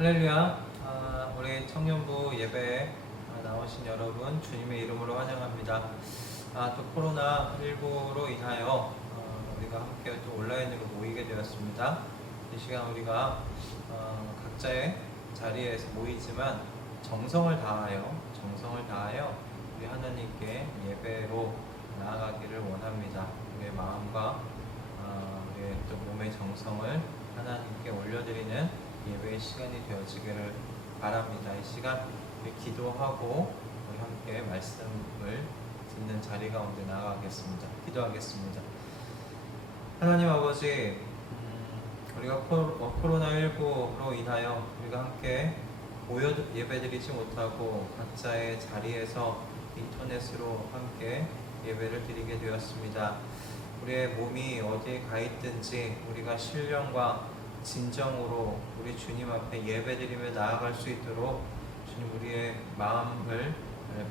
할렐루야. 우리 청년부 예배에 나오신 여러분 주님의 이름으로 환영합니다. 또 코로나19로 인하여 우리가 함께 또 온라인으로 모이게 되었습니다. 이 시간 우리가 각자의 자리에서 모이지만 정성을 다하여 우리 하나님께 예배로 나아가기를 원합니다. 우리의 마음과 우리의 또 몸의 정성을 하나님께 올려드리는 예배의 시간이 되어지기를 바랍니다. 이 시간 우리 기도하고 우리 함께 말씀을 듣는 자리 가운데 나아가겠습니다. 기도하겠습니다. 하나님 아버지, 우리가 코로나19로 인하여 우리가 함께 모여 예배드리지 못하고 각자의 자리에서 인터넷으로 함께 예배를 드리게 되었습니다. 우리의 몸이 어디에 가 있든지 우리가 신령과 진정으로 우리 주님 앞에 예배드리며 나아갈 수 있도록 주님 우리의 마음을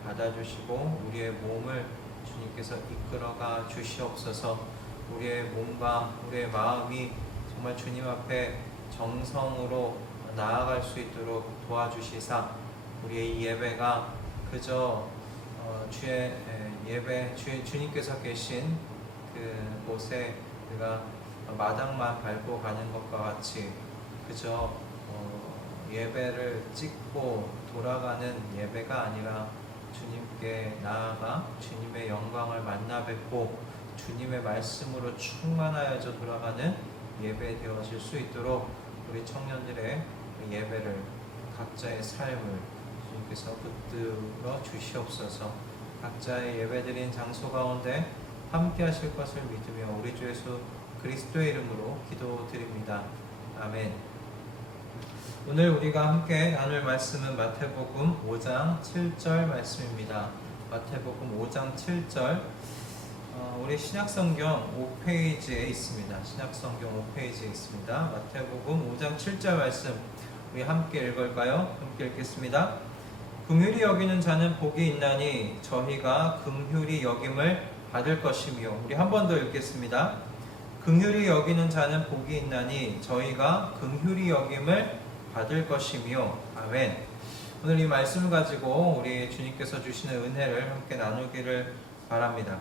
받아주시고 우리의 몸을 주님께서 이끌어가 주시옵소서. 우리의 몸과 우리의 마음이 정말 주님 앞에 정성으로 나아갈 수 있도록 도와주시사 우리의 이 예배가 그저 주의 예배, 주님께서 계신 그곳에 우리가 마당만 밟고 가는 것과 같이 그저 예배를 찍고 돌아가는 예배가 아니라 주님께 나아가 주님의 영광을 만나 뵙고 주님의 말씀으로 충만하여져 돌아가는 예배 되어질 수 있도록 우리 청년들의 예배를 각자의 삶을 주님께서 붙들어 주시옵소서. 각자의 예배드린 장소 가운데 함께 하실 것을 믿으며 우리 주 예수 그리스도의 이름으로 기도드립니다. 아멘. 오늘 우리가 함께 나눌 말씀은 마태복음 5장 7절 말씀입니다. 마태복음 5장 7절 우리 신약성경 5페이지에 있습니다. 신약성경 5페이지에 있습니다. 마태복음 5장 7절 말씀 우리 함께 읽을까요? 함께 읽겠습니다. 긍휼히 여기는 자는 복이 있나니 저희가 긍휼히 여김을 받을 것이며 우리 한 번 더 읽겠습니다. 긍휼히 여기는 자는 복이 있나니 저희가 긍휼히 여김을 받을 것이며 아멘. 오늘 이 말씀을 가지고 우리 주님께서 주시는 은혜를 함께 나누기를 바랍니다.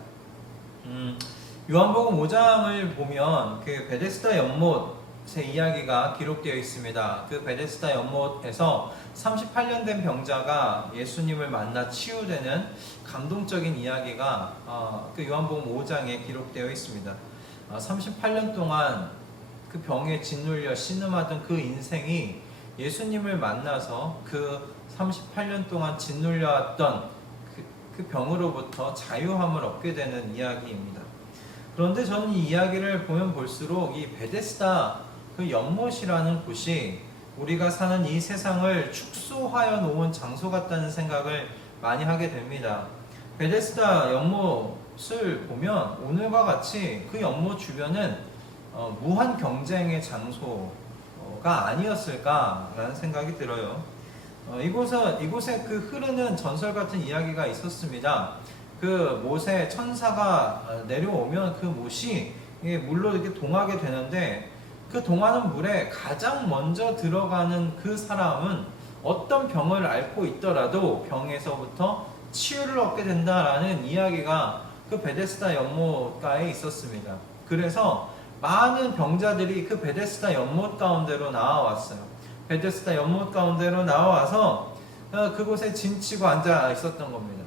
요한복음 5장을 보면 그 베데스다 연못의 이야기가 기록되어 있습니다. 그 베데스다 연못에서 38년 된 병자가 예수님을 만나 치유되는 감동적인 이야기가 그 요한복음 5장에 기록되어 있습니다. 38년 동안 그 병에 짓눌려 신음하던 그 인생이 예수님을 만나서 그 38년 동안 짓눌려왔던 그 병으로부터 자유함을 얻게 되는 이야기입니다. 그런데 저는 이 이야기를 보면 볼수록 이 베데스다 그 연못이라는 곳이 우리가 사는 이 세상을 축소하여 놓은 장소 같다는 생각을 많이 하게 됩니다. 베데스다 연못을 보면 오늘과 같이 그 연못 주변은 무한 경쟁의 장소가 아니었을까라는 생각이 들어요. 이곳에 그 흐르는 전설 같은 이야기가 있었습니다. 그 못에 천사가 내려오면 그 못이 물로 이렇게 동하게 되는데 그 동하는 물에 가장 먼저 들어가는 그 사람은 어떤 병을 앓고 있더라도 병에서부터 치유를 얻게 된다라는 이야기가 그 베데스다 연못가에 있었습니다. 그래서 많은 병자들이 그 베데스다 연못 가운데로 나와왔어요. 베데스다 연못 가운데로 나와서 그곳에 짐치고 앉아 있었던 겁니다.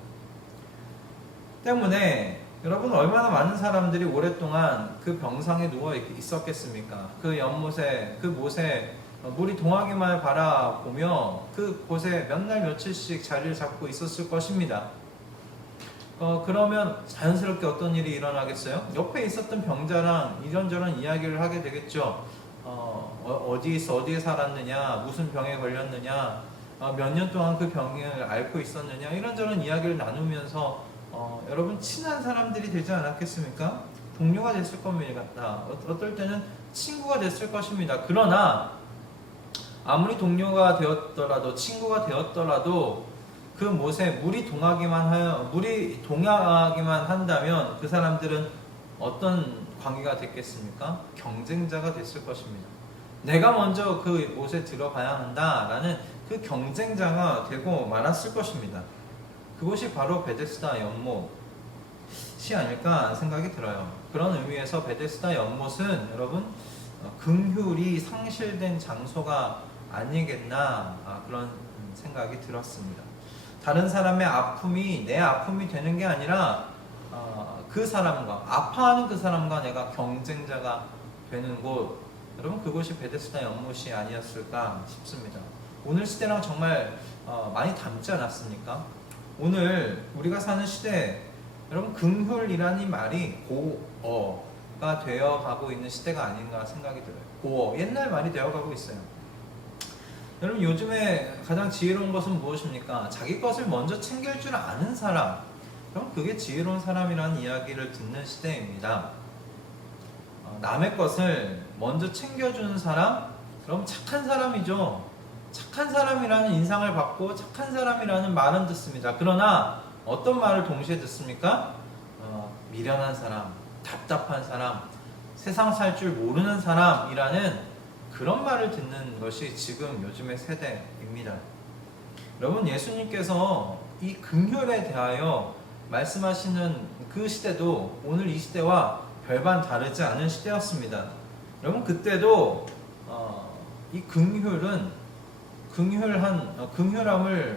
때문에 여러분 얼마나 많은 사람들이 오랫동안 그 병상에 누워 있었겠습니까? 그 연못에 그 못에 물이 동하기만 바라보며 그곳에 몇 날 며칠씩 자리를 잡고 있었을 것입니다. 그러면 자연스럽게 어떤 일이 일어나겠어요? 옆에 있었던 병자랑 이런저런 이야기를 하게 되겠죠. 어디에 살았느냐, 무슨 병에 걸렸느냐, 몇 년 동안 그 병을 앓고 있었느냐, 이런저런 이야기를 나누면서 여러분 친한 사람들이 되지 않았겠습니까? 동료가 됐을 겁니다. 어떨 때는 친구가 됐을 것입니다. 그러나 아무리 동료가 되었더라도 친구가 되었더라도 그 못에 물이 동하기만 한다면 그 사람들은 어떤 관계가 됐겠습니까? 경쟁자가 됐을 것입니다. 내가 먼저 그 옷에 들어가야 한다라는 그 경쟁자가 되고 말았을 것입니다. 그곳이 바로 베데스다 연못이 아닐까 생각이 들어요. 그런 의미에서 베데스다 연못은 여러분 긍휼이 상실된 장소가 아니겠나 그런 생각이 들었습니다. 다른 사람의 아픔이 내 아픔이 되는 게 아니라 그 사람과 아파하는 그 사람과 내가 경쟁자가 되는 곳, 여러분 그곳이 베데스다 연못이 아니었을까 싶습니다. 오늘 시대랑 정말 많이 닮지 않았습니까? 오늘 우리가 사는 시대, 여러분 긍휼이라는 말이 고어가 되어가고 있는 시대가 아닌가 생각이 들어요. 고어, 옛날 말이 되어가고 있어요. 여러분 요즘에 가장 지혜로운 것은 무엇입니까? 자기 것을 먼저 챙길 줄 아는 사람, 그럼 그게 지혜로운 사람이라는 이야기를 듣는 시대입니다. 남의 것을 먼저 챙겨주는 사람, 그럼 착한 사람이죠. 착한 사람이라는 인상을 받고 착한 사람이라는 말은 듣습니다. 그러나 어떤 말을 동시에 듣습니까? 미련한 사람, 답답한 사람, 세상 살 줄 모르는 사람이라는 그런 말을 듣는 것이 지금 요즘의 세대입니다. 여러분 예수님께서 이 긍휼에 대하여 말씀하시는 그 시대도 오늘 이 시대와 별반 다르지 않은 시대였습니다. 여러분 그때도 이 긍휼함을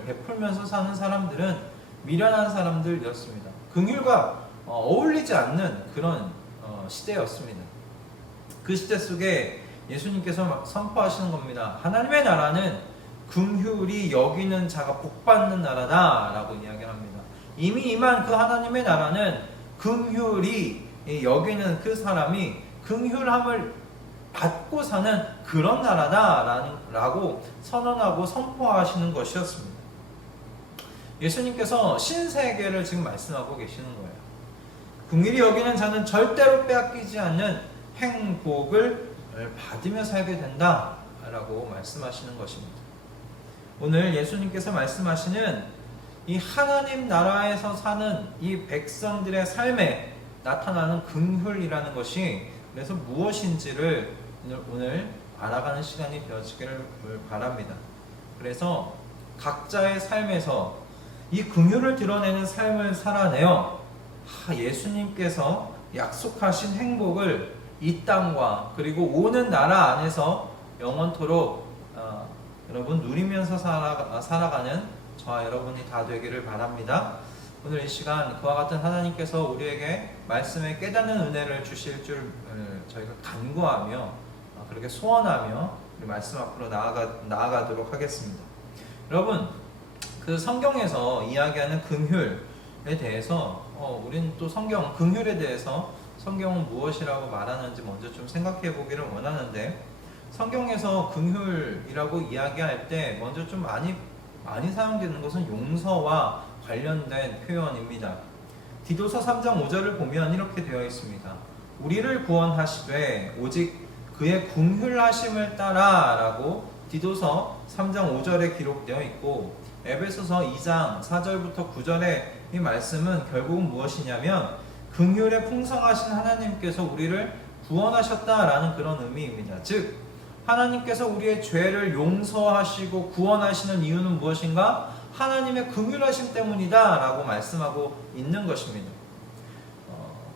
베풀면서 사는 사람들은 미련한 사람들이었습니다. 긍휼과 어울리지 않는 그런 시대였습니다. 그 시대 속에 예수님께서 선포하시는 겁니다. 하나님의 나라는 긍휼이 여기는 자가 복받는 나라다라고 이야기합니다. 이미 임한 그 하나님의 나라는 긍휼이 여기는 그 사람이 긍휼함을 받고 사는 그런 나라다라고 선언하고 선포하시는 것이었습니다. 예수님께서 신세계를 지금 말씀하고 계시는 거예요. 긍휼이 여기는 자는 절대로 빼앗기지 않는 행복을 받으며 살게 된다라고 말씀하시는 것입니다. 오늘 예수님께서 말씀하시는 이 하나님 나라에서 사는 이 백성들의 삶에 나타나는 긍휼이라는 것이 그래서 무엇인지를 오늘 알아가는 시간이 되어지기를 바랍니다. 그래서 각자의 삶에서 이 긍휼을 드러내는 삶을 살아내어 예수님께서 약속하신 행복을 이 땅과 그리고 오는 나라 안에서 영원토록 여러분 누리면서 살아가는 저와 여러분이 다 되기를 바랍니다. 오늘 이 시간 그와 같은 하나님께서 우리에게 말씀에 깨닫는 은혜를 주실 줄 저희가 간구하며 그렇게 소원하며 우리 말씀 앞으로 나아가도록 하겠습니다. 여러분 그 성경에서 이야기하는 긍휼에 대해서 우리는 또 성경 긍휼에 대해서 성경은 무엇이라고 말하는지 먼저 좀 생각해 보기를 원하는데, 성경에서 긍휼이라고 이야기할 때 먼저 좀 많이 사용되는 것은 용서와 관련된 표현입니다. 디도서 3장 5절을 보면 이렇게 되어 있습니다. 우리를 구원하시되 오직 그의 긍휼하심을 따라 라고 디도서 3장 5절에 기록되어 있고, 에베소서 2장 4절부터 9절의 이 말씀은 결국은 무엇이냐면 긍휼에 풍성하신 하나님께서 우리를 구원하셨다라는 그런 의미입니다. 즉 하나님께서 우리의 죄를 용서하시고 구원하시는 이유는 무엇인가? 하나님의 긍휼하심 때문이다 라고 말씀하고 있는 것입니다.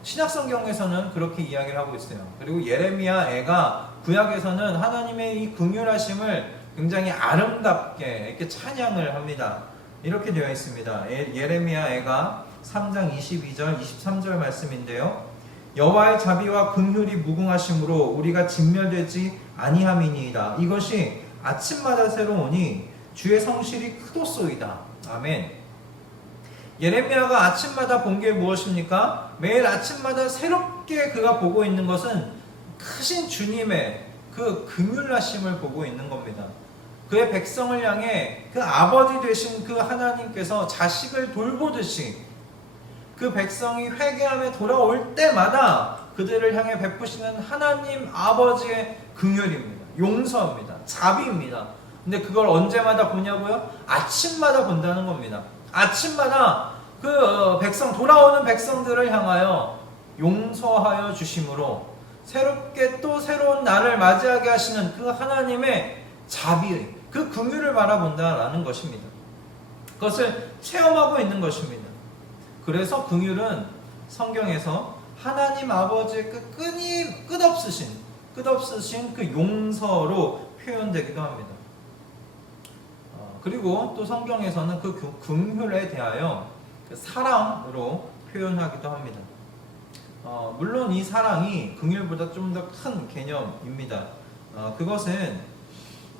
신약성경에서는 그렇게 이야기를 하고 있어요. 그리고 예레미야 애가 구약에서는 하나님의 이 긍휼하심을 굉장히 아름답게 이렇게 찬양을 합니다. 이렇게 되어 있습니다. 예레미야 애가 3장 22절 23절 말씀인데요. 여호와의 자비와 긍휼이 무궁하심으로 우리가 진멸되지 아니함이니이다. 이것이 아침마다 새로우니 주의 성실이 크도소이다. 아멘. 예레미야가 아침마다 본 게 무엇입니까? 매일 아침마다 새롭게 그가 보고 있는 것은 크신 주님의 그 긍휼하심을 보고 있는 겁니다. 그의 백성을 향해 그 아버지 되신 그 하나님께서 자식을 돌보듯이 그 백성이 회개함에 돌아올 때마다 그들을 향해 베푸시는 하나님 아버지의 긍휼입니다. 용서입니다. 자비입니다. 근데 그걸 언제마다 보냐고요? 아침마다 본다는 겁니다. 아침마다 그 돌아오는 백성들을 향하여 용서하여 주심으로 새롭게 또 새로운 날을 맞이하게 하시는 그 하나님의 자비, 그 긍휼을 바라본다라는 것입니다. 그것을 체험하고 있는 것입니다. 그래서 긍휼은 성경에서 하나님 아버지의 그 끝없으신 그 용서로 표현되기도 합니다. 그리고 또 성경에서는 그 긍휼에 대하여 그 사랑으로 표현하기도 합니다. 물론 이 사랑이 긍휼보다 좀 더 큰 개념입니다. 그것은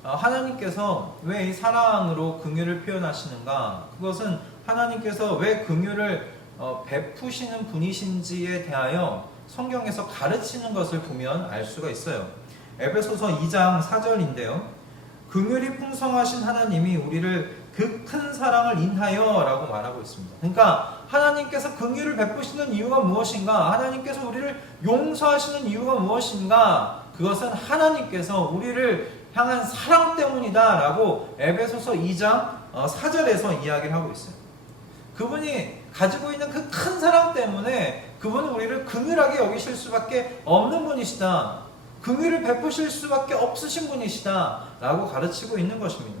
하나님께서 왜 이 사랑으로 긍휼을 표현하시는가? 그것은 하나님께서 왜 긍휼을 베푸시는 분이신지에 대하여 성경에서 가르치는 것을 보면 알 수가 있어요. 에베소서 2장 4절인데요. 긍휼이 풍성하신 하나님이 우리를 그 큰 사랑을 인하여 라고 말하고 있습니다. 그러니까 하나님께서 긍휼을 베푸시는 이유가 무엇인가? 하나님께서 우리를 용서하시는 이유가 무엇인가? 그것은 하나님께서 우리를 향한 사랑 때문이다 라고 에베소서 2장 4절에서 이야기를 하고 있어요. 그분이 가지고 있는 그 큰 사랑 때문에 그분은 우리를 긍휼하게 여기실 수밖에 없는 분이시다. 긍휼을 베푸실 수밖에 없으신 분이시다 라고 가르치고 있는 것입니다.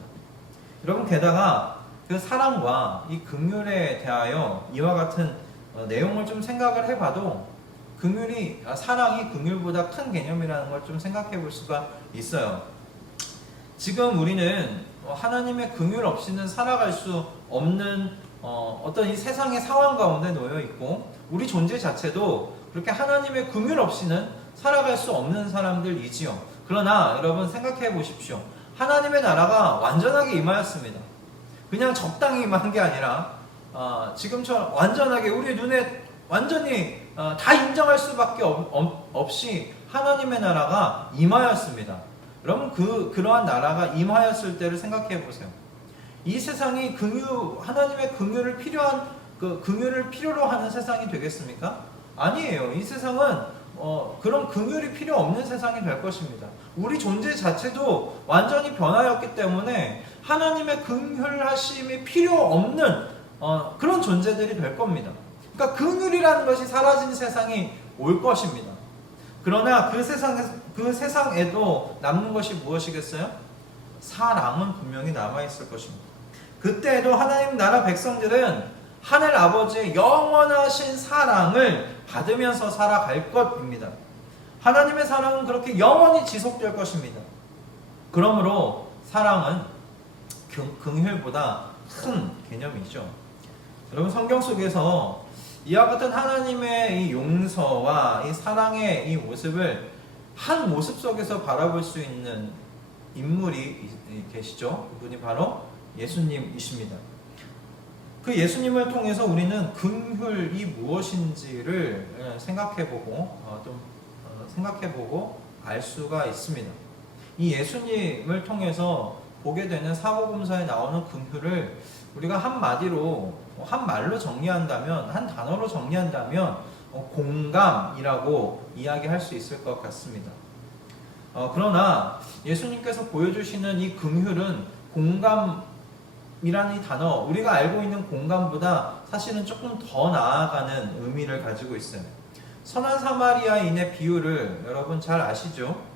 여러분, 게다가 그 사랑과 이 긍휼에 대하여 이와 같은 내용을 좀 생각을 해봐도 사랑이 긍휼보다 큰 개념이라는 걸 좀 생각해 볼 수가 있어요. 지금 우리는 하나님의 긍휼 없이는 살아갈 수 없는 어떤 이 세상의 상황 가운데 놓여 있고, 우리 존재 자체도 그렇게 하나님의 긍휼 없이는 살아갈 수 없는 사람들이지요. 그러나 여러분 생각해 보십시오. 하나님의 나라가 완전하게 임하였습니다. 그냥 적당히 임한 게 아니라 지금처럼 완전하게 우리 눈에 완전히 다 인정할 수밖에 없이 하나님의 나라가 임하였습니다. 여러분, 그러한 나라가 임하였을 때를 생각해 보세요. 이 세상이 하나님의 긍휼을 필요로 하는 세상이 되겠습니까? 아니에요. 이 세상은 그런 긍휼이 필요 없는 세상이 될 것입니다. 우리 존재 자체도 완전히 변하였기 때문에 하나님의 긍휼하심이 필요 없는 그런 존재들이 될 겁니다. 그러니까 긍휼이라는 것이 사라진 세상이 올 것입니다. 그러나 그 세상에도 남는 것이 무엇이겠어요? 사랑은 분명히 남아있을 것입니다. 그때에도 하나님 나라 백성들은 하늘 아버지의 영원하신 사랑을 받으면서 살아갈 것입니다. 하나님의 사랑은 그렇게 영원히 지속될 것입니다. 그러므로 사랑은 긍휼보다 큰 개념이죠. 여러분, 성경 속에서 이와 같은 하나님의 이 용서와 이 사랑의 이 모습을 한 모습 속에서 바라볼 수 있는 인물이 계시죠. 그분이 바로 예수님이십니다. 그 예수님을 통해서 우리는 긍휼이 무엇인지를 생각해보고 알 수가 있습니다. 이 예수님을 통해서 보게 되는 사복음서에 나오는 긍휼을 우리가 한 말로 정리한다면, 한 단어로 정리한다면 공감이라고 이야기할 수 있을 것 같습니다. 그러나 예수님께서 보여주시는 이 긍휼은 공감이라는 이 단어, 우리가 알고 있는 공감보다 사실은 조금 더 나아가는 의미를 가지고 있어요. 선한 사마리아인의 비유를 여러분 잘 아시죠?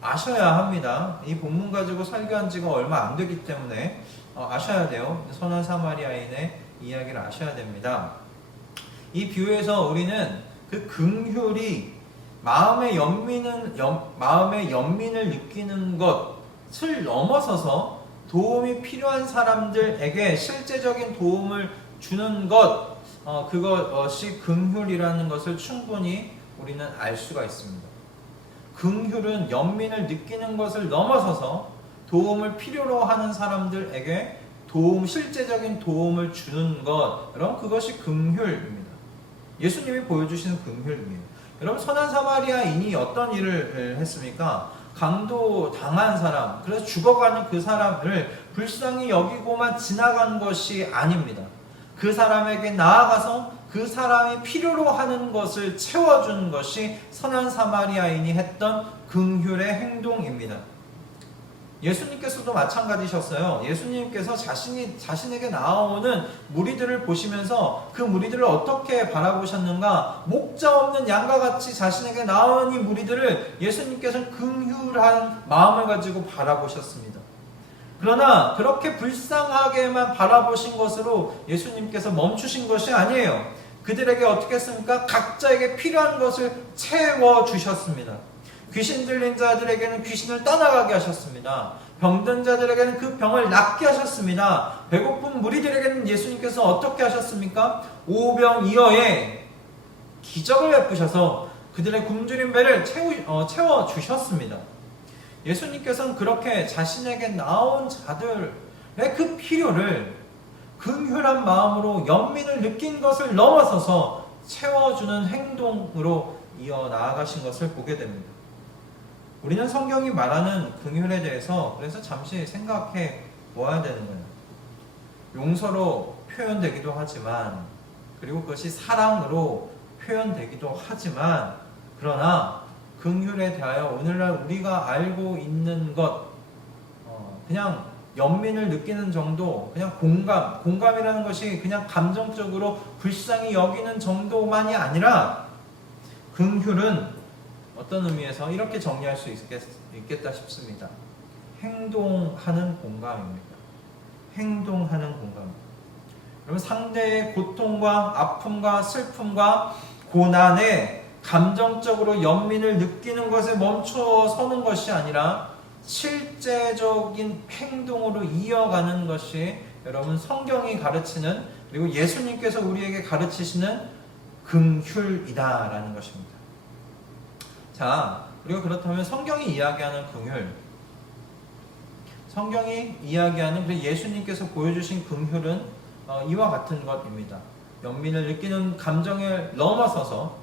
아셔야 합니다. 이 본문 가지고 설교한 지가 얼마 안 되기 때문에 아셔야 돼요. 선한 사마리아인의 이야기를 아셔야 됩니다. 이 비유에서 우리는 그 긍휼이 마음의 연민을 느끼는 것을 넘어서서 도움이 필요한 사람들에게 실제적인 도움을 주는 그것이 긍휼이라는 것을 충분히 우리는 알 수가 있습니다. 긍휼은 연민을 느끼는 것을 넘어서서 도움을 필요로 하는 사람들에게 실제적인 도움을 주는 것, 여러분, 그것이 긍휼입니다. 예수님이 보여주시는 긍휼입니다. 여러분, 선한 사마리아인이 어떤 일을 했습니까? 강도 당한 사람, 그래서 죽어가는 그 사람을 불쌍히 여기고만 지나간 것이 아닙니다. 그 사람에게 나아가서 그 사람이 필요로 하는 것을 채워주는 것이 선한 사마리아인이 했던 긍휼의 행동입니다. 예수님께서도 마찬가지셨어요. 예수님께서 자신에게 나아오는 무리들을 보시면서 그 무리들을 어떻게 바라보셨는가? 목자 없는 양과 같이 자신에게 나아오는 이 무리들을 예수님께서는 긍휼한 마음을 가지고 바라보셨습니다. 그러나 그렇게 불쌍하게만 바라보신 것으로 예수님께서 멈추신 것이 아니에요. 그들에게 어떻게 했습니까? 각자에게 필요한 것을 채워주셨습니다. 귀신 들린 자들에게는 귀신을 떠나가게 하셨습니다. 병든 자들에게는 그 병을 낫게 하셨습니다. 배고픈 무리들에게는 예수님께서 어떻게 하셨습니까? 오병이어의 기적을 베푸셔서 그들의 굶주린 배를 채워주셨습니다. 예수님께서는 그렇게 자신에게 나온 자들의 그 필요를 긍휼한 마음으로 연민을 느낀 것을 넘어서서 채워주는 행동으로 이어나아가신 것을 보게 됩니다. 우리는 성경이 말하는 긍휼에 대해서 그래서 잠시 생각해 보아야 되는 거예요. 용서로 표현되기도 하지만, 그리고 그것이 사랑으로 표현되기도 하지만, 그러나 긍휼에 대하여 오늘날 우리가 알고 있는 것, 그냥 연민을 느끼는 정도, 그냥 공감이라는 것이 그냥 감정적으로 불쌍히 여기는 정도만이 아니라, 긍휼은 어떤 의미에서 이렇게 정리할 수 있겠다 싶습니다. 행동하는 공감입니다. 행동하는 공감. 여러분, 상대의 고통과 아픔과 슬픔과 고난에 감정적으로 연민을 느끼는 것에 멈춰서는 것이 아니라 실제적인 행동으로 이어가는 것이 여러분 성경이 가르치는, 그리고 예수님께서 우리에게 가르치시는 긍휼이다라는 것입니다. 자, 그리고 그렇다면 성경이 이야기하는 긍휼, 성경이 이야기하는 예수님께서 보여주신 긍휼은 이와 같은 것입니다. 연민을 느끼는 감정을 넘어서서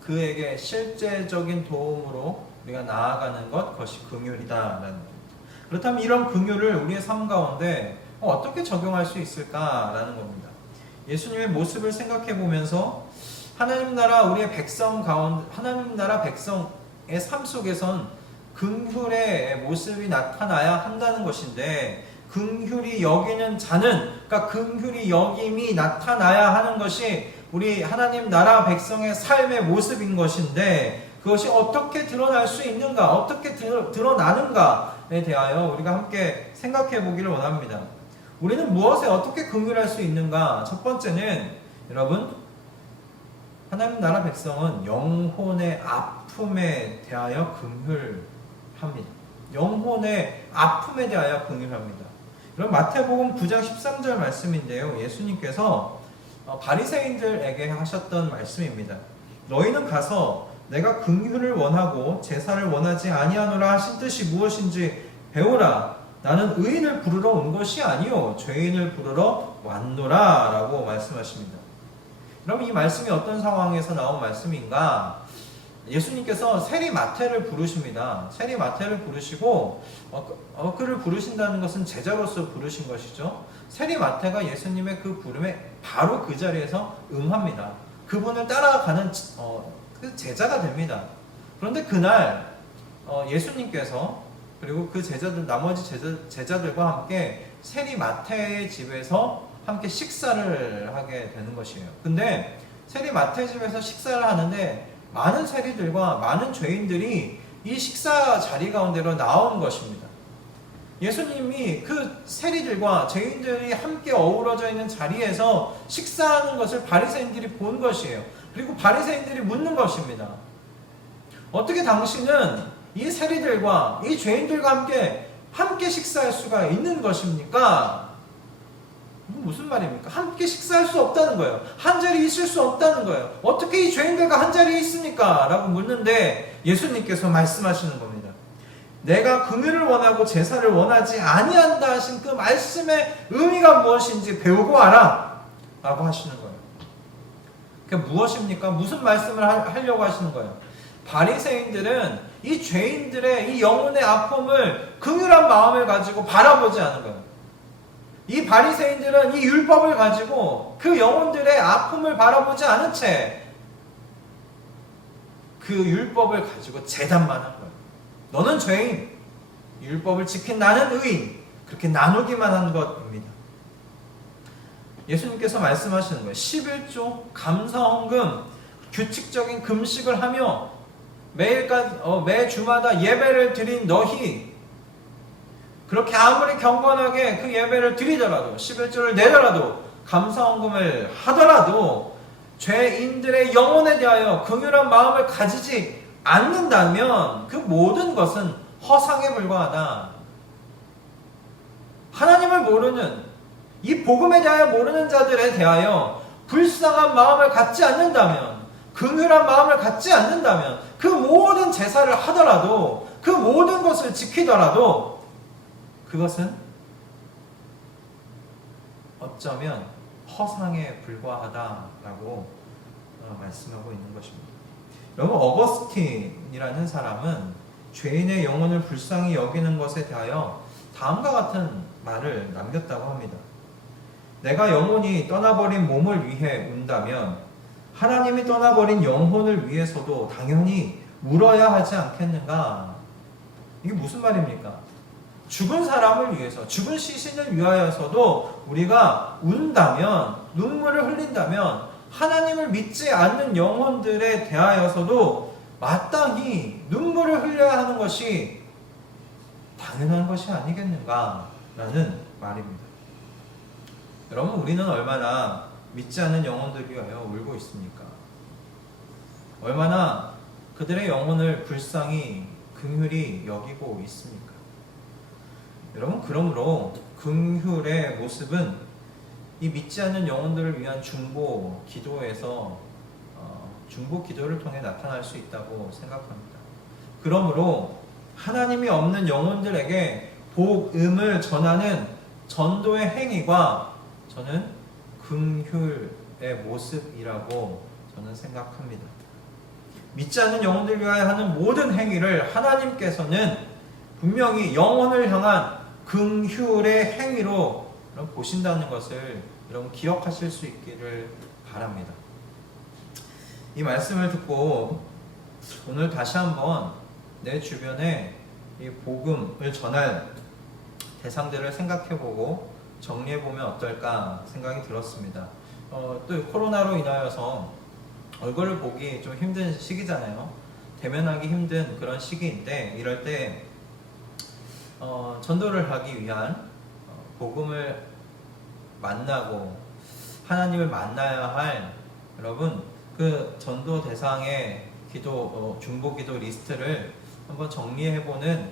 그에게 실제적인 도움으로 우리가 나아가는 것, 그것이 긍휼이다라는 겁니다. 그렇다면 이런 긍휼을 우리의 삶 가운데 어떻게 적용할 수 있을까라는 겁니다. 예수님의 모습을 생각해 보면서 하나님 나라 우리의 백성 가운데, 하나님 나라 백성의 삶 속에선 긍휼의 모습이 나타나야 한다는 것인데, 긍휼이 여기는 자는, 그러니까 긍휼이 여김이 나타나야 하는 것이 우리 하나님 나라 백성의 삶의 모습인 것인데, 그것이 어떻게 드러날 수 있는가, 어떻게 드러나는가에 대하여 우리가 함께 생각해 보기를 원합니다. 우리는 무엇에 어떻게 긍휼할 수 있는가? 첫 번째는 여러분, 하나님 나라 백성은 영혼의 아픔에 대하여 긍휼합니다. 영혼의 아픔에 대하여 긍휼합니다. 여러분, 마태복음 9장 13절 말씀인데요, 예수님께서 바리새인들에게 하셨던 말씀입니다. 너희는 가서 내가 긍휼을 원하고 제사를 원하지 아니하노라 하신 뜻이 무엇인지 배우라. 나는 의인을 부르러 온 것이 아니요 죄인을 부르러 왔노라 라고 말씀하십니다. 그럼 이 말씀이 어떤 상황에서 나온 말씀인가? 예수님께서 세리마태를 부르십니다. 세리마태를 부르시고 그를 부르신다는 것은 제자로서 부르신 것이죠. 세리마태가 예수님의 그 부름에 바로 그 자리에서 응합니다. 그분을 따라가는 그 제자가 됩니다. 그런데 그날 예수님께서 그리고 그 제자들, 나머지 제자들과 함께 세리마태의 집에서 함께 식사를 하게 되는 것이에요. 근데 세리마태 집에서 식사를 하는데 많은 세리들과 많은 죄인들이 이 식사 자리 가운데로 나온 것입니다. 예수님이 그 세리들과 죄인들이 함께 어우러져 있는 자리에서 식사하는 것을 바리새인들이 본 것이에요. 그리고 바리새인들이 묻는 것입니다. 어떻게 당신은 이 세리들과 이 죄인들과 함께 식사할 수가 있는 것입니까? 무슨 말입니까? 함께 식사할 수 없다는 거예요. 한 자리에 있을 수 없다는 거예요. 어떻게 이 죄인들과 한 자리에 있습니까? 라고 묻는데 예수님께서 말씀하시는 겁니다. 내가 긍휼을 원하고 제사를 원하지 아니한다 하신 그 말씀의 의미가 무엇인지 배우고 와라 라고 하시는 거예요. 그게 무엇입니까? 무슨 말씀을 하려고 하시는 거예요? 바리새인들은 이 죄인들의 이 영혼의 아픔을 긍휼한 마음을 가지고 바라보지 않은 거예요. 이 바리새인들은 이 율법을 가지고 그 영혼들의 아픔을 바라보지 않은 채 그 율법을 가지고 재단만 한 거예요. 너는 죄인, 율법을 지킨 나는 의인. 그렇게 나누기만 한 것입니다. 예수님께서 말씀하시는 거예요. 11조 감사 헌금, 규칙적인 금식을 하며 매 주마다 예배를 드린 너희, 그렇게 아무리 경건하게 그 예배를 드리더라도 11조를 내더라도 감사 헌금을 하더라도 죄인들의 영혼에 대하여 긍휼한 마음을 가지지 않는다면 그 모든 것은 허상에 불과하다. 하나님을 모르는, 이 복음에 대하여 모르는 자들에 대하여 불쌍한 마음을 갖지 않는다면, 긍휼한 마음을 갖지 않는다면, 그 모든 제사를 하더라도, 그 모든 것을 지키더라도 그것은 어쩌면 허상에 불과하다라고 말씀하고 있는 것입니다. 여러분, 어거스틴이라는 사람은 죄인의 영혼을 불쌍히 여기는 것에 대하여 다음과 같은 말을 남겼다고 합니다. 내가 영혼이 떠나버린 몸을 위해 운다면 하나님이 떠나버린 영혼을 위해서도 당연히 울어야 하지 않겠는가? 이게 무슨 말입니까? 죽은 사람을 위해서, 죽은 시신을 위하여서도 우리가 운다면, 눈물을 흘린다면 하나님을 믿지 않는 영혼들에 대하여서도 마땅히 눈물을 흘려야 하는 것이 당연한 것이 아니겠는가라는 말입니다. 여러분, 우리는 얼마나 믿지 않는 영혼들 위하여 울고 있습니까? 얼마나 그들의 영혼을 불쌍히 긍휼히 여기고 있습니까? 여러분, 그러므로 긍휼의 모습은 이 믿지 않는 영혼들을 위한 중보 기도에서 중보 기도를 통해 나타날 수 있다고 생각합니다. 그러므로 하나님이 없는 영혼들에게 복음을 전하는 전도의 행위가 저는 긍휼의 모습이라고 저는 생각합니다. 믿지 않는 영혼들 위하여 하는 모든 행위를 하나님께서는 분명히 영혼을 향한 긍휼의 행위로 보신다는 것을 여러분 기억하실 수 있기를 바랍니다. 이 말씀을 듣고 오늘 다시 한번 내 주변에 이 복음을 전할 대상들을 생각해보고 정리해보면 어떨까 생각이 들었습니다. 또 코로나로 인하여서 얼굴을 보기 좀 힘든 시기잖아요. 대면하기 힘든 그런 시기인데, 이럴 때 전도를 하기 위한 복음을 만나고 하나님을 만나야 할 여러분, 그 전도 대상의 기도, 중보 기도 리스트를 한번 정리해보는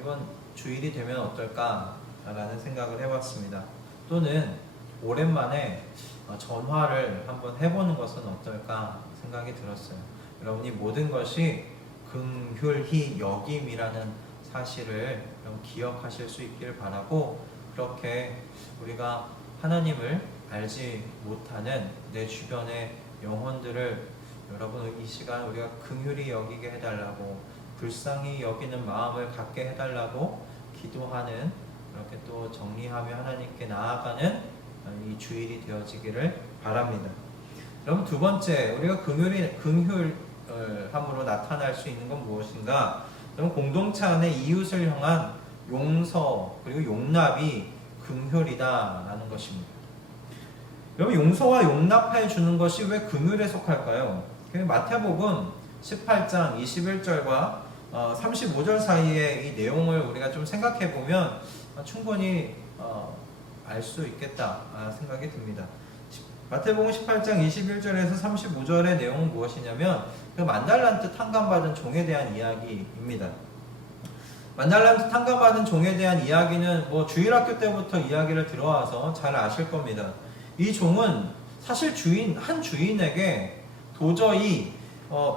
이번 주일이 되면 어떨까라는 생각을 해봤습니다. 또는 오랜만에 전화를 한번 해보는 것은 어떨까 생각이 들었어요. 여러분이 모든 것이 긍휼히 여김이라는 사실을 기억하실 수 있기를 바라고, 그렇게 우리가 하나님을 알지 못하는 내 주변의 영혼들을 여러분 이 시간 우리가 긍휼히 여기게 해달라고, 불쌍히 여기는 마음을 갖게 해달라고 기도하는, 그렇게 또 정리하며 하나님께 나아가는 이 주일이 되어지기를 바랍니다. 여러분, 두 번째, 우리가 긍휼함으로 나타날 수 있는 건 무엇인가? 여러분, 공동체 안에 이웃을 향한 용서 그리고 용납이 긍휼이다라는 것입니다. 여러분, 용서와 용납해 주는 것이 왜 긍휼에 속할까요? 마태복음 18장 21절과 35절 사이의 이 내용을 우리가 좀 생각해 보면 충분히 알 수 있겠다 생각이 듭니다. 마태복음 18장 21절에서 35절의 내용은 무엇이냐면 그 만달란트 탕감받은 종에 대한 이야기입니다. 만달란트 탕감받은 종에 대한 이야기는 주일학교 때부터 이야기를 들어와서 잘 아실 겁니다. 이 종은 사실 한 주인에게 도저히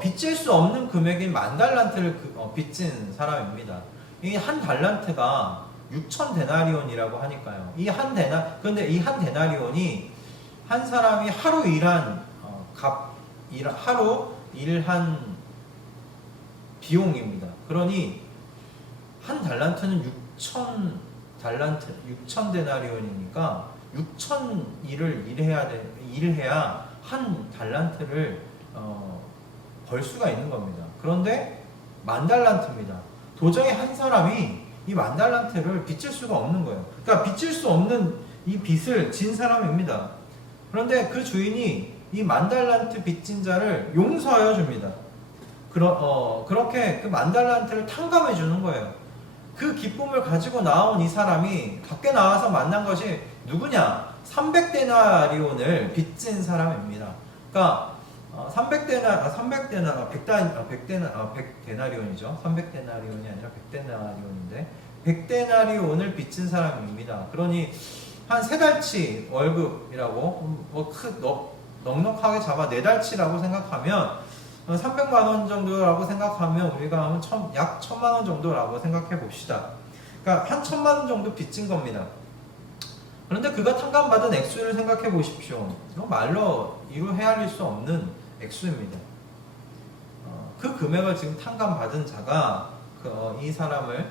빚질 수 없는 금액인 만달란트를 빚진 사람입니다. 이 한 달란트가 6천 데나리온이라고 하니까요. 그런데 이 한 데나리온이 한 사람이 하루 일한 비용입니다. 그러니 한 달란트는 6천 데나리온이니까 6천 일을 일해야 한 달란트를 벌 수가 있는 겁니다. 그런데 만 달란트입니다. 도저히 한 사람이 이 10,000달란트를 빚질 수가 없는 거예요. 그러니까 빚질 수 없는 이 빚을 진 사람입니다. 그런데 그 주인이 이 10,000달란트 빚진 자를 용서하여 줍니다. 그렇게 그 10,000달란트를 탕감해 주는 거예요. 그 기쁨을 가지고 나온 이 사람이 밖에 나와서 만난 것이 누구냐? 300데나리온을 빚진 사람입니다. 그러니까 100데나리온이죠. 300데나리온이 아니라 100데나리온인데 100데나리온을 빚진 사람입니다. 그러니 한 3달치 월급이라고 넉넉하게 잡아 4달치라고 생각하면 300만 원 정도라고 생각하면 우리가 약 1,000만 원 정도라고 생각해 봅시다. 그러니까 한 1,000만 원 정도 빚진 겁니다. 그런데 그가 탕감받은 액수를 생각해 보십시오. 이건 말로 이루 헤아릴 수 없는 액수입니다. 그 금액을 지금 탕감받은 자가 이 사람을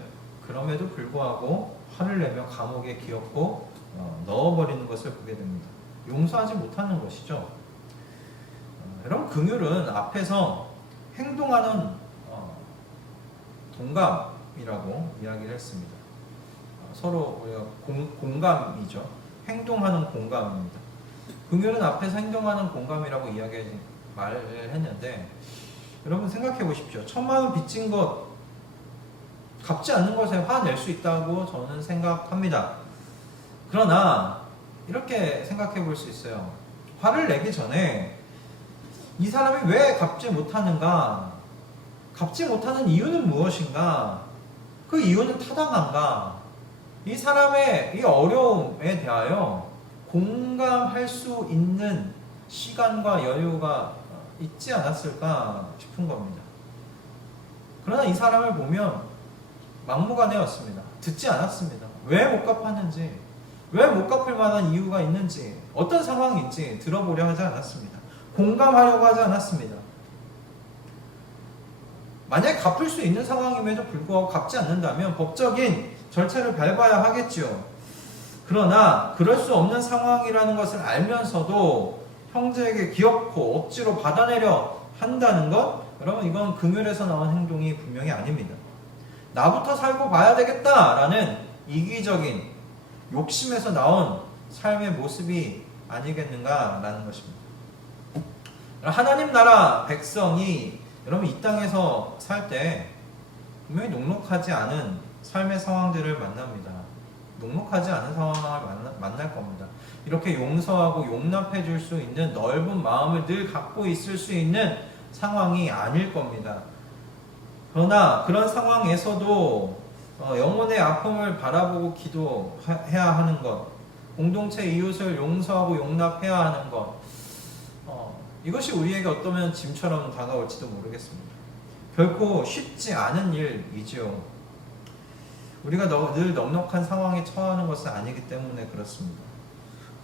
그럼에도 불구하고 화를 내며 감옥에 기어코 넣어버리는 것을 보게 됩니다. 용서하지 못하는 것이죠. 여러분, 긍휼은 앞에서 행동하는 동감이라고 이야기를 했습니다. 서로 우리가 공감이죠. 행동하는 공감입니다. 긍휼은 앞에서 행동하는 공감이라고 말을 했는데, 여러분 생각해 보십시오. 1,000만 원 빚진 것 갚지 않는 것에 화낼 수 있다고 저는 생각합니다. 그러나 이렇게 생각해 볼 수 있어요. 화를 내기 전에 이 사람이 왜 갚지 못하는가? 갚지 못하는 이유는 무엇인가? 그 이유는 타당한가? 이 사람의 이 어려움에 대하여 공감할 수 있는 시간과 여유가 있지 않았을까 싶은 겁니다. 그러나 이 사람을 보면 막무가내였습니다. 듣지 않았습니다. 왜 못 갚았는지, 왜 못 갚을 만한 이유가 있는지, 어떤 상황인지 들어보려 하지 않았습니다. 공감하려고 하지 않았습니다. 만약에 갚을 수 있는 상황임에도 불구하고 갚지 않는다면 법적인 절차를 밟아야 하겠죠. 그러나 그럴 수 없는 상황이라는 것을 알면서도 형제에게 기어코 억지로 받아내려 한다는 것, 여러분, 이건 긍휼에서 나온 행동이 분명히 아닙니다. 나부터 살고 봐야 되겠다라는 이기적인 욕심에서 나온 삶의 모습이 아니겠는가라는 것입니다. 하나님 나라 백성이 여러분 이 땅에서 살 때 분명히 녹록하지 않은 삶의 상황들을 만납니다. 녹록하지 않은 상황을 만날 겁니다. 이렇게 용서하고 용납해 줄 수 있는 넓은 마음을 늘 갖고 있을 수 있는 상황이 아닐 겁니다. 그러나 그런 상황에서도 영혼의 아픔을 바라보고 기도해야 하는 것, 공동체 이웃을 용서하고 용납해야 하는 것, 이것이 우리에게 어쩌면 짐처럼 다가올지도 모르겠습니다. 결코 쉽지 않은 일이지요. 우리가 늘 넉넉한 상황에 처하는 것은 아니기 때문에 그렇습니다.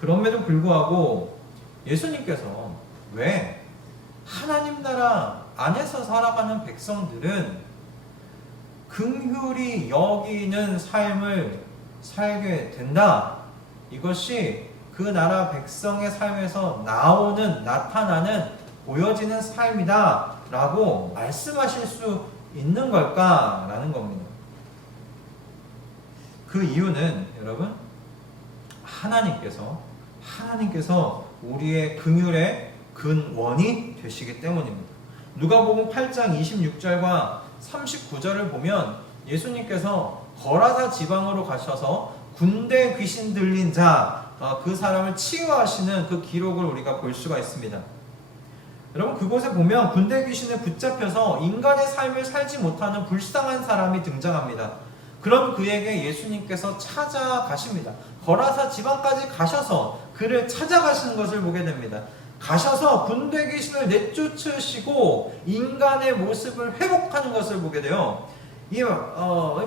그럼에도 불구하고 예수님께서 왜 하나님 나라 안에서 살아가는 백성들은 긍휼히 여기는 삶을 살게 된다, 이것이 그 나라 백성의 삶에서 나타나는, 보여지는 삶이다 라고 말씀하실 수 있는 걸까라는 겁니다. 그 이유는 여러분, 하나님께서 우리의 긍휼의 근원이 되시기 때문입니다. 누가복음 8장 26절과 39절을 보면 예수님께서 거라사 지방으로 가셔서 군대 귀신 들린 자, 그 사람을 치유하시는 그 기록을 우리가 볼 수가 있습니다. 여러분, 그곳에 보면 군대 귀신에 붙잡혀서 인간의 삶을 살지 못하는 불쌍한 사람이 등장합니다. 그런 그에게 예수님께서 찾아가십니다. 거라사 지방까지 가셔서 그를 찾아가시는 것을 보게 됩니다. 가셔서 군대 귀신을 내쫓으시고 인간의 모습을 회복하는 것을 보게 돼요. 이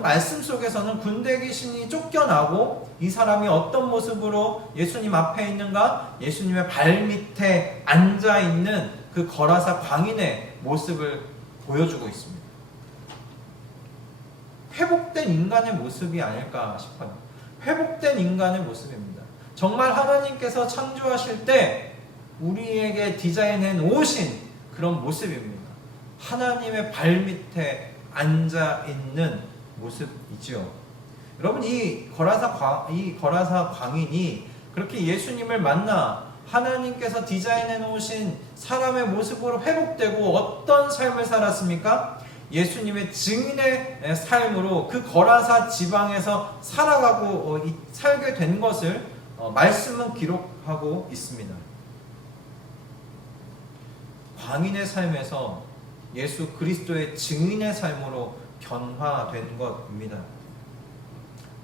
말씀 속에서는 군대 귀신이 쫓겨나고 이 사람이 어떤 모습으로 예수님 앞에 있는가? 예수님의 발밑에 앉아있는 그 거라사 광인의 모습을 보여주고 있습니다. 회복된 인간의 모습이 아닐까 싶어요. 회복된 인간의 모습입니다. 정말 하나님께서 창조하실 때 우리에게 디자인해 놓으신 그런 모습입니다. 하나님의 발밑에 앉아있는 모습이지요. 여러분, 이 거라사 광인이 그렇게 예수님을 만나 하나님께서 디자인해 놓으신 사람의 모습으로 회복되고 어떤 삶을 살았습니까? 예수님의 증인의 삶으로 그 거라사 지방에서 살아가고 살게 된 것을 말씀은 기록하고 있습니다. 광인의 삶에서 예수 그리스도의 증인의 삶으로 변화된 것입니다.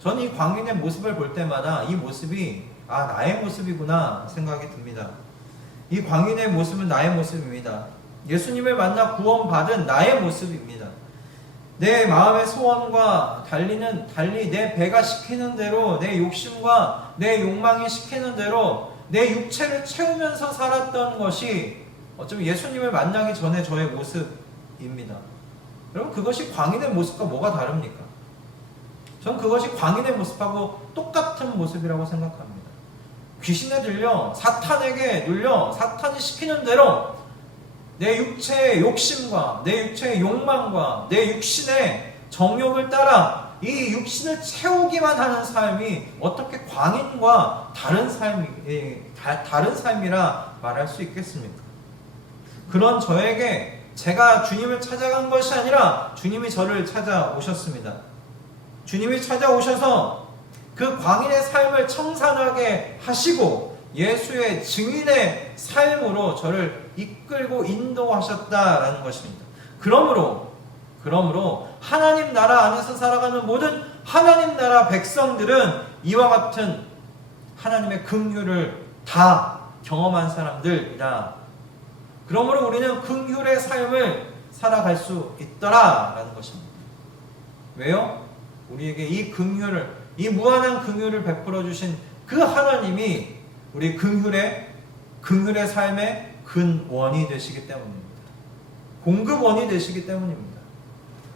저는 이 광인의 모습을 볼 때마다 이 모습이 나의 모습이구나 생각이 듭니다. 이 광인의 모습은 나의 모습입니다. 예수님을 만나 구원받은 나의 모습입니다. 내 마음의 소원과 달리 내 배가 시키는 대로, 내 욕심과 내 욕망이 시키는 대로 내 육체를 채우면서 살았던 것이 어쩌면 예수님을 만나기 전에 저의 모습입니다. 여러분, 그것이 광인의 모습과 뭐가 다릅니까? 저는 그것이 광인의 모습하고 똑같은 모습이라고 생각합니다. 귀신에 들려, 사탄에게 눌려, 사탄이 시키는 대로 내 육체의 욕심과 내 육체의 욕망과 내 육신의 정욕을 따라 이 육신을 채우기만 하는 삶이 어떻게 광인과 다른 삶이라 말할 수 있겠습니까? 그런 저에게 제가 주님을 찾아간 것이 아니라 주님이 저를 찾아오셨습니다. 주님이 찾아오셔서 그 광인의 삶을 청산하게 하시고 예수의 증인의 삶으로 저를 이끌고 인도하셨다라는 것입니다. 그러므로 하나님 나라 안에서 살아가는 모든 하나님 나라 백성들은 이와 같은 하나님의 긍휼을 다 경험한 사람들이다. 그러므로 우리는 긍휼의 삶을 살아갈 수 있더라라는 것입니다. 왜요? 우리에게 이 긍휼을, 이 무한한 긍휼을 베풀어 주신 그 하나님이 우리 긍휼의 삶의 근원이 되시기 때문입니다. 공급원이 되시기 때문입니다.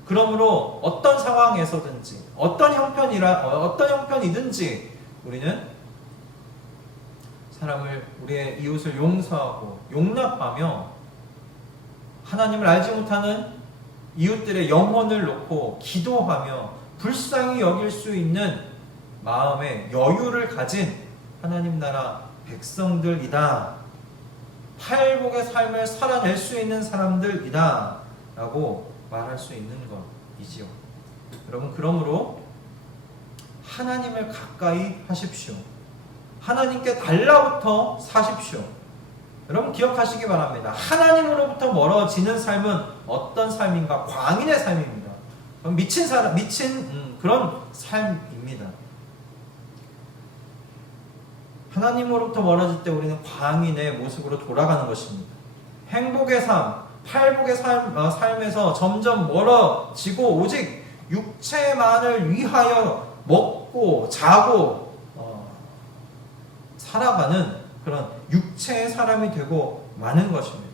그러므로 어떤 상황에서든지 어떤 형편이든지 우리는 우리의 이웃을 용서하고 용납하며 하나님을 알지 못하는 이웃들의 영혼을 놓고 기도하며 불쌍히 여길 수 있는 마음의 여유를 가진 하나님 나라 백성들이다. 팔복의 삶을 살아낼 수 있는 사람들이다 라고 말할 수 있는 것이지요. 여러분, 그러므로 하나님을 가까이 하십시오. 하나님께 달라붙어 사십시오. 여러분, 기억하시기 바랍니다. 하나님으로부터 멀어지는 삶은 어떤 삶인가? 광인의 삶입니다. 미친 그런 삶입니다. 하나님으로부터 멀어질 때 우리는 광인의 모습으로 돌아가는 것입니다. 행복의 삶, 팔복의 삶에서 점점 멀어지고 오직 육체만을 위하여 먹고 자고 살아가는 그런 육체의 사람이 되고 마는 것입니다.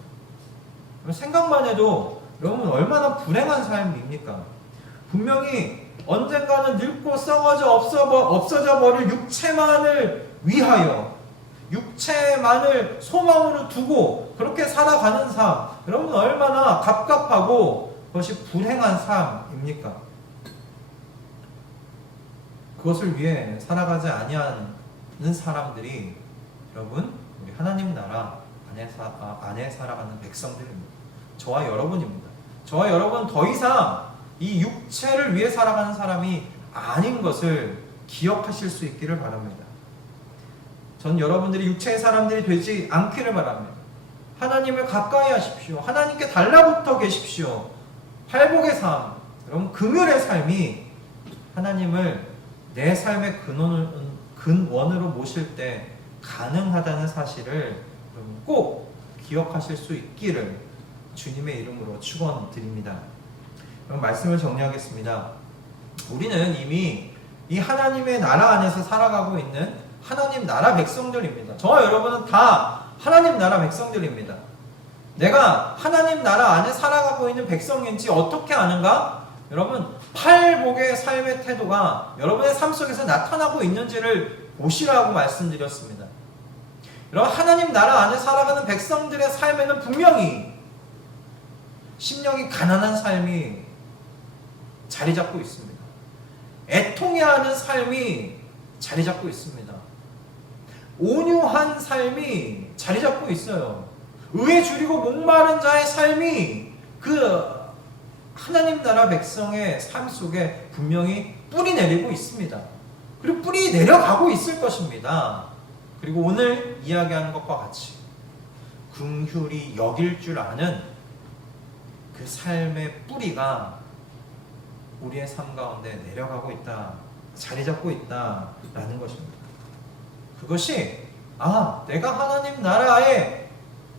생각만 해도 여러분 얼마나 불행한 삶입니까? 분명히 언젠가는 늙고 썩어져 없어져 버릴 육체만을 위하여 육체만을 소망으로 두고 그렇게 살아가는 삶, 여러분 얼마나 갑갑하고 그것이 불행한 삶입니까? 그것을 위해 살아가지 아니하는 사람들이 여러분 우리 하나님 나라 안에 살아가는 백성들입니다. 저와 여러분입니다. 저와 여러분 더 이상 이 육체를 위해 살아가는 사람이 아닌 것을 기억하실 수 있기를 바랍니다. 전 여러분들이 육체의 사람들이 되지 않기를 바랍니다. 하나님을 가까이 하십시오. 하나님께 달라붙어 계십시오. 팔복의 삶, 여러분 긍휼의 삶이 하나님을 내 삶의 근원으로 모실 때 가능하다는 사실을 꼭 기억하실 수 있기를 주님의 이름으로 축원드립니다. 그럼 말씀을 정리하겠습니다. 우리는 이미 이 하나님의 나라 안에서 살아가고 있는 하나님 나라 백성들입니다. 저와 여러분은 다 하나님 나라 백성들입니다. 내가 하나님 나라 안에 살아가고 있는 백성인지 어떻게 아는가? 여러분, 팔복의 삶의 태도가 여러분의 삶 속에서 나타나고 있는지를 보시라고 말씀드렸습니다. 여러분, 하나님 나라 안에 살아가는 백성들의 삶에는 분명히 심령이 가난한 삶이 자리 잡고 있습니다. 애통해하는 삶이 자리 잡고 있습니다. 온유한 삶이 자리 잡고 있어요. 의에 줄이고 목마른 자의 삶이 그 하나님 나라 백성의 삶 속에 분명히 뿌리 내리고 있습니다. 그리고 뿌리 내려가고 있을 것입니다. 그리고 오늘 이야기하는 것과 같이 긍휼히 여길 줄 아는 그 삶의 뿌리가 우리의 삶 가운데 내려가고 있다, 자리 잡고 있다라는 것입니다. 그것이 내가 하나님 나라에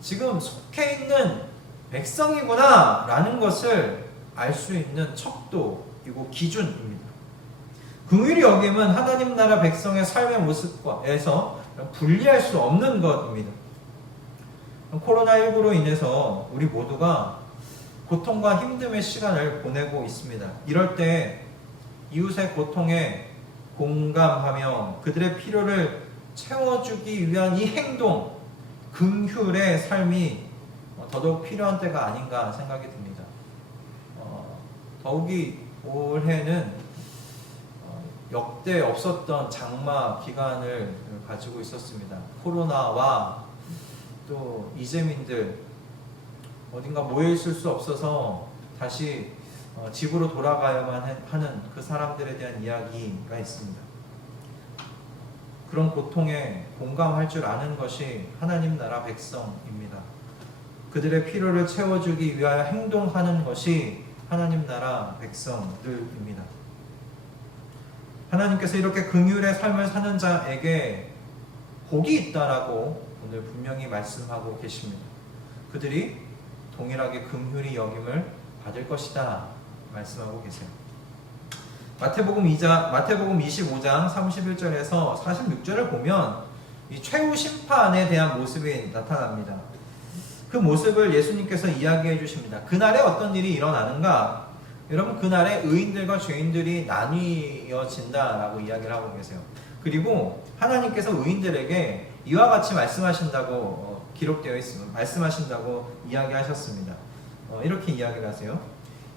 지금 속해 있는 백성이구나 라는 것을 알 수 있는 척도이고 기준입니다. 긍휼히 여김은 하나님 나라 백성의 삶의 모습에서 분리할 수 없는 것입니다. 코로나19로 인해서 우리 모두가 고통과 힘듦의 시간을 보내고 있습니다. 이럴 때 이웃의 고통에 공감하며 그들의 필요를 채워주기 위한 이 행동, 긍휼의 삶이 더더욱 필요한 때가 아닌가 생각이 듭니다. 더욱이 올해는 역대 없었던 장마 기간을 가지고 있었습니다. 코로나와 또 이재민들 어딘가 모여 있을 수 없어서 다시 집으로 돌아가야만 하는 그 사람들에 대한 이야기가 있습니다. 그런 고통에 공감할 줄 아는 것이 하나님 나라 백성입니다. 그들의 필요를 채워주기 위하여 행동하는 것이 하나님 나라 백성들입니다. 하나님께서 이렇게 긍휼의 삶을 사는 자에게 복이 있다라고 오늘 분명히 말씀하고 계십니다. 그들이 동일하게 긍휼히 여김을 받을 것이다 말씀하고 계세요. 마태복음 25장 31절에서 46절을 보면 이 최후 심판에 대한 모습이 나타납니다. 그 모습을 예수님께서 이야기해 주십니다. 그날에 어떤 일이 일어나는가? 여러분, 그날에 의인들과 죄인들이 나뉘어진다라고 이야기를 하고 계세요. 그리고 하나님께서 의인들에게 이와 같이 말씀하신다고 기록되어 있습니다. 말씀하신다고 이야기하셨습니다. 이렇게 이야기를 하세요.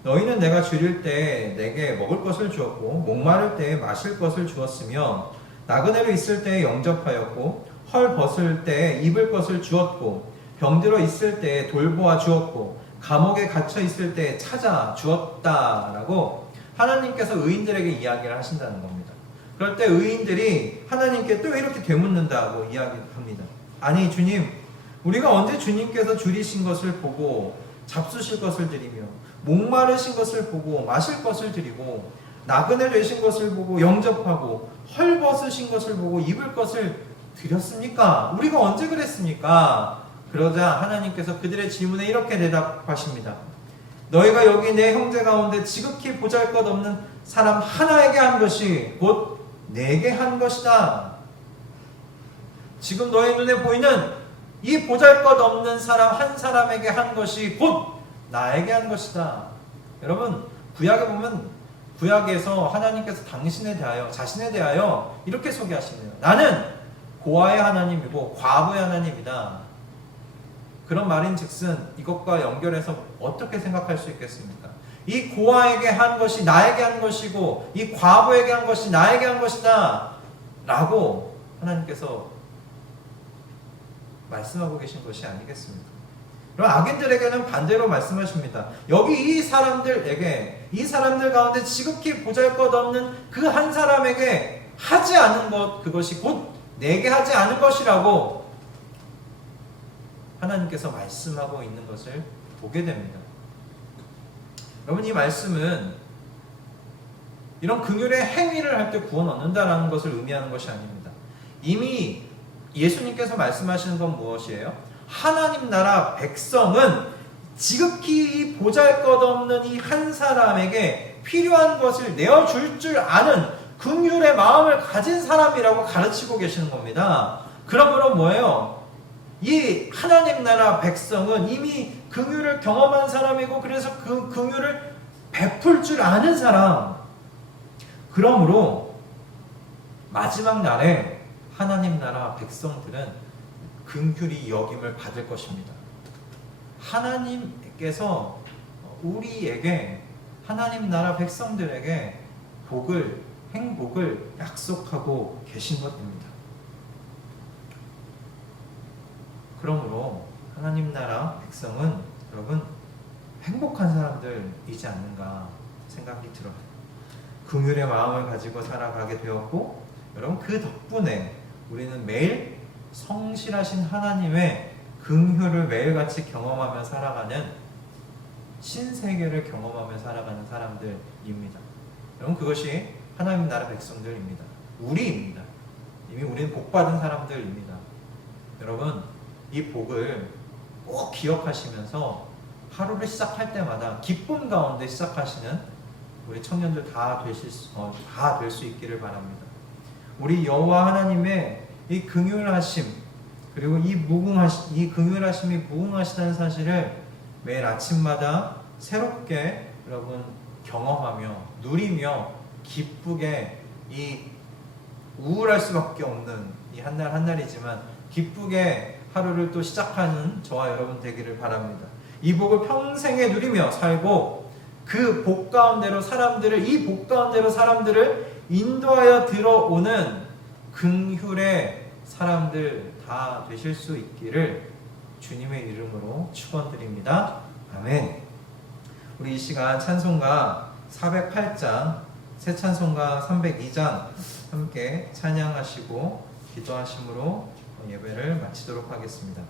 너희는 내가 줄일 때 내게 먹을 것을 주었고 목마를 때 마실 것을 주었으며 나그네로 있을 때 영접하였고 헐 벗을 때 입을 것을 주었고 병들어 있을 때 돌보아 주었고 감옥에 갇혀 있을 때 찾아 주었다라고 하나님께서 의인들에게 이야기를 하신다는 겁니다. 그럴 때 의인들이 하나님께 또 이렇게 되묻는다고 이야기합니다. 아니 주님, 우리가 언제 주님께서 줄이신 것을 보고 잡수실 것을 드리며 목마르신 것을 보고 마실 것을 드리고 나그네 되신 것을 보고 영접하고 헐벗으신 것을 보고 입을 것을 드렸습니까? 우리가 언제 그랬습니까? 그러자 하나님께서 그들의 질문에 이렇게 대답하십니다. 너희가 여기 내 형제 가운데 지극히 보잘것없는 사람 하나에게 한 것이 곧 내게 한 것이다. 지금 너희 눈에 보이는 이 보잘것없는 사람 한 사람에게 한 것이 곧 나에게 한 것이다. 여러분, 구약에 보면 구약에서 하나님께서 당신에 대하여, 자신에 대하여 이렇게 소개하시네요. 나는 고아의 하나님이고 과부의 하나님이다. 그런 말인 즉슨 이것과 연결해서 어떻게 생각할 수 있겠습니까? 이 고아에게 한 것이 나에게 한 것이고 이 과부에게 한 것이 나에게 한 것이다 라고 하나님께서 말씀하고 계신 것이 아니겠습니까? 그럼 악인들에게는 반대로 말씀하십니다. 여기 이 사람들 가운데 지극히 보잘것없는 그 한 사람에게 하지 않은 것, 그것이 곧 내게 하지 않은 것이라고 하나님께서 말씀하고 있는 것을 보게 됩니다. 여러분, 이 말씀은 이런 긍휼의 행위를 할 때 구원 얻는다라는 것을 의미하는 것이 아닙니다. 이미 예수님께서 말씀하시는 건 무엇이에요? 하나님 나라 백성은 지극히 보잘것없는 이 한 사람에게 필요한 것을 내어줄 줄 아는 긍휼의 마음을 가진 사람이라고 가르치고 계시는 겁니다. 그러므로 뭐예요? 이 하나님 나라 백성은 이미 긍휼을 경험한 사람이고 그래서 그 긍휼을 베풀 줄 아는 사람. 그러므로 마지막 날에 하나님 나라 백성들은 긍휼히 여김을 받을 것입니다. 하나님께서 우리에게, 하나님 나라 백성들에게 복을 행복을 약속하고 계신 것입니다. 그러므로 하나님 나라 백성은 여러분 행복한 사람들이지 않는가 생각이 들어요. 긍휼의 마음을 가지고 살아가게 되었고, 여러분 그 덕분에 우리는 매일 성실하신 하나님의 긍휼을 매일같이 경험하며 살아가는 신세계를 경험하며 살아가는 사람들입니다. 여러분 그것이 하나님 나라 백성들입니다. 우리입니다. 이미 우리는 복받은 사람들입니다. 여러분 이 복을 꼭 기억하시면서 하루를 시작할 때마다 기쁨 가운데 시작하시는 우리 청년들 다 될 수 있기를 바랍니다. 우리 여호와 하나님의 이 긍휼하심, 그리고 이 긍휼하심이 무궁하시다는 사실을 매일 아침마다 새롭게 여러분 경험하며 누리며 기쁘게, 이 우울할 수밖에 없는 이 한 날 한 날이지만 기쁘게 하루를 또 시작하는 저와 여러분 되기를 바랍니다. 이 복을 평생에 누리며 살고 그 복 가운데로 사람들을 인도하여 들어오는 긍휼의 사람들 다 되실 수 있기를 주님의 이름으로 축원드립니다. 아멘. 우리 이 시간 찬송가 408장, 새 찬송가 302장 함께 찬양하시고 기도하심으로 예배를 마치도록 하겠습니다.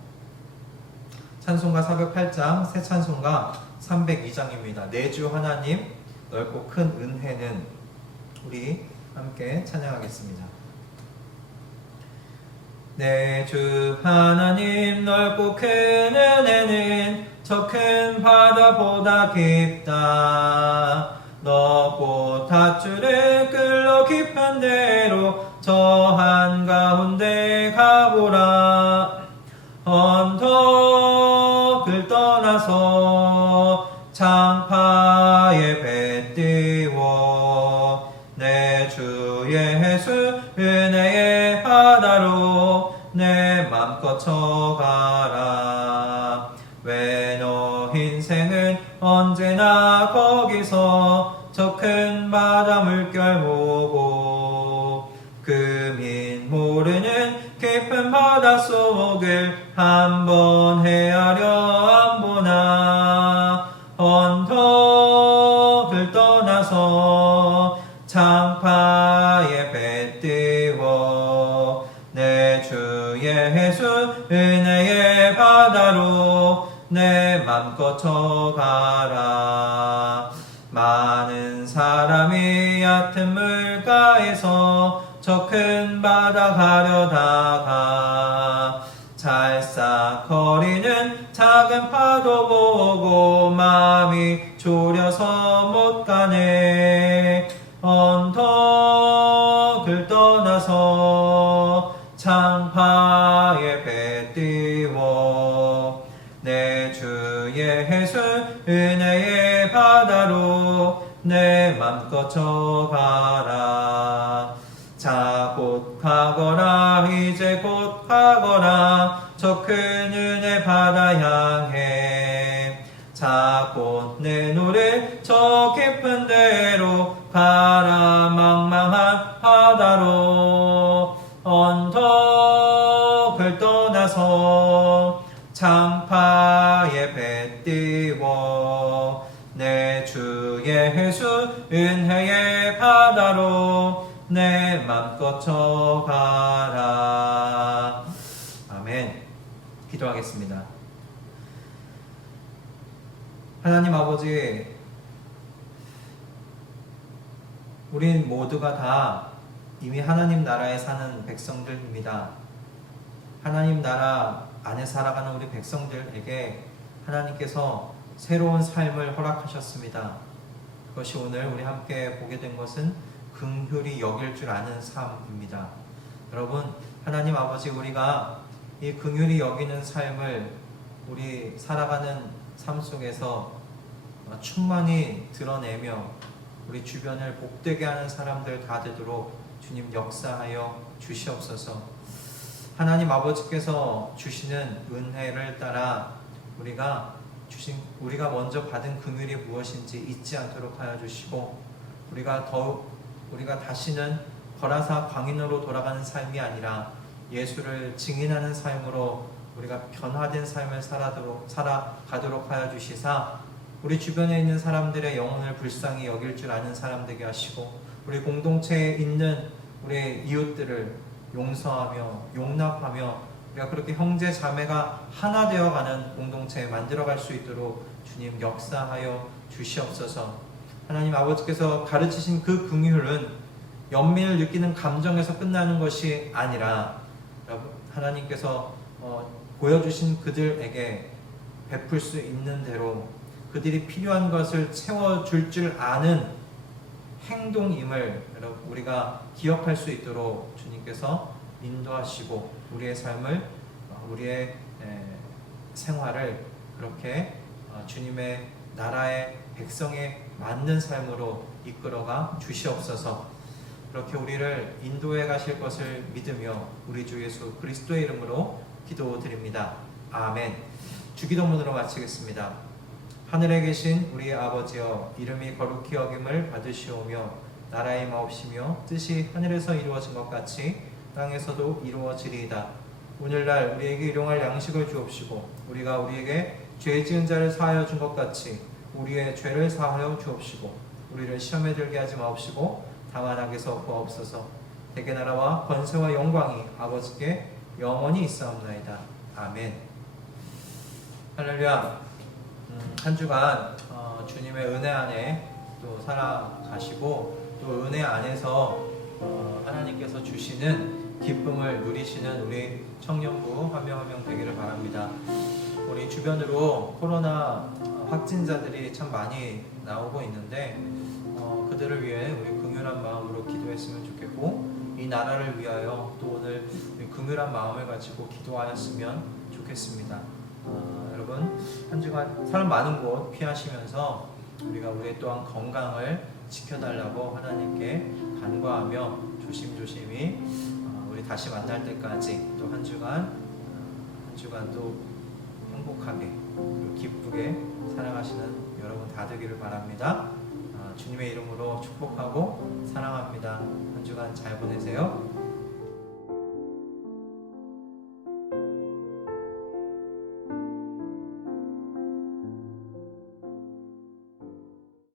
찬송가 408장, 새 찬송가 302장입니다. 내 주 하나님 넓고 큰 은혜는, 우리 함께 찬양하겠습니다. 내 주 하나님 넓고 큰 은혜는 저 큰 바다보다 깊다. 넓고 닷줄을 끌러 깊은 데로 저 한가운데 가보라. 언덕을 떠나서 창파에 배 띄워 내 주 예수 은혜의 바다로 내 맘껏 쳐가라. 왜 너 인생은 언제나 거기서 저 큰 바다 물결 보고 금인 모르는 깊은 바다 속을 한번 헤아려 안 보나. 언덕을 떠나서 창파에 배 띄워 내 주 예수 은혜의 바다로 내 맘껏 쳐가라. 많은 사람이 얕은 물가에서 저 큰 바다 가려다가 찰싹거리는 작은 파도 보고 마음이 졸여서 못 가네. 언덕을 떠나서 창파에 배 띄워 내 주 예수 은혜의 바다로 내 맘껏 쳐가라. 자 곧 가거라. 이제 곧 가거라. 저 큰 은혜 바다 향해. 자 곧 내노를 저 깊은 데로 가라. 망망한 바다로. 언덕을 떠나서 창파에 배 띄워 내 주 예수 은혜의 바다로 내 맘껏 쳐가라. 아멘. 기도하겠습니다. 하나님 아버지, 우린 모두가 다 이미 하나님 나라에 사는 백성들입니다. 하나님 나라 안에 살아가는 우리 백성들에게 하나님께서 새로운 삶을 허락하셨습니다. 그것이 오늘 우리 함께 보게 된 것은 긍휼히 여길 줄 아는 삶입니다. 여러분, 하나님 아버지, 우리가 이 긍휼히 여기는 삶을 우리 살아가는 삶 속에서 충만히 드러내며 우리 주변을 복되게 하는 사람들 다 되도록 주님 역사하여 주시옵소서. 하나님 아버지께서 주시는 은혜를 따라 우리가 먼저 받은 긍휼이 무엇인지 잊지 않도록 하여 주시고, 우리가 더욱 우리가 다시는 거라사 광인으로 돌아가는 삶이 아니라 예수를 증인하는 삶으로 우리가 변화된 삶을 살아가도록 하여 주시사 우리 주변에 있는 사람들의 영혼을 불쌍히 여길 줄 아는 사람 되게 하시고 우리 공동체에 있는 우리 이웃들을 용서하며 용납하며 우리가 그렇게 형제 자매가 하나 되어가는 공동체 만들어갈 수 있도록 주님 역사하여 주시옵소서. 하나님 아버지께서 가르치신 그 긍휼은 연민을 느끼는 감정에서 끝나는 것이 아니라 하나님께서 보여주신 그들에게 베풀 수 있는 대로 그들이 필요한 것을 채워줄 줄 아는 행동임을 우리가 기억할 수 있도록 주님께서 인도하시고 우리의 삶을 우리의 생활을 그렇게 주님의 나라의 백성에 맞는 삶으로 이끌어가 주시옵소서. 그렇게 우리를 인도해 가실 것을 믿으며 우리 주 예수 그리스도의 이름으로 기도드립니다. 아멘. 주기도문으로 마치겠습니다. 하늘에 계신 우리 아버지여, 이름이 거룩히 여김을 받으시오며 나라의 마옵시며 뜻이 하늘에서 이루어진 것 같이 땅에서도 이루어지리이다. 오늘날 우리에게 일용할 양식을 주옵시고 우리가 우리에게 죄 지은 자를 사하여 준 것 같이 우리의 죄를 사하여 주옵시고 우리를 시험에 들게 하지 마옵시고 다만 악에서 구하옵소서. 대개 나라와 권세와 영광이 아버지께 영원히 있사옵나이다. 아멘. 할렐루야. 한 주간 주님의 은혜 안에 또 살아가시고 또 은혜 안에서 하나님께서 주시는 기쁨을 누리시는 우리 청년부 한 명 한 명 되기를 바랍니다. 우리 주변으로 코로나 확진자들이 참 많이 나오고 있는데 그들을 위해 우리 긍휼한 마음으로 기도했으면 좋겠고 이 나라를 위하여 또 오늘 우리 긍휼한 마음을 가지고 기도하였으면 좋겠습니다. 여러분 한 주간 사람 많은 곳 피하시면서 우리가 우리의 또한 건강을 지켜달라고 하나님께 간구하며 조심조심히 우리 다시 만날 때까지 또 한 주간 또 행복하게 그리고 기쁘게 살아가시는 여러분 다 되기를 바랍니다. 주님의 이름으로 축복하고 사랑합니다. 한 주간 잘 보내세요.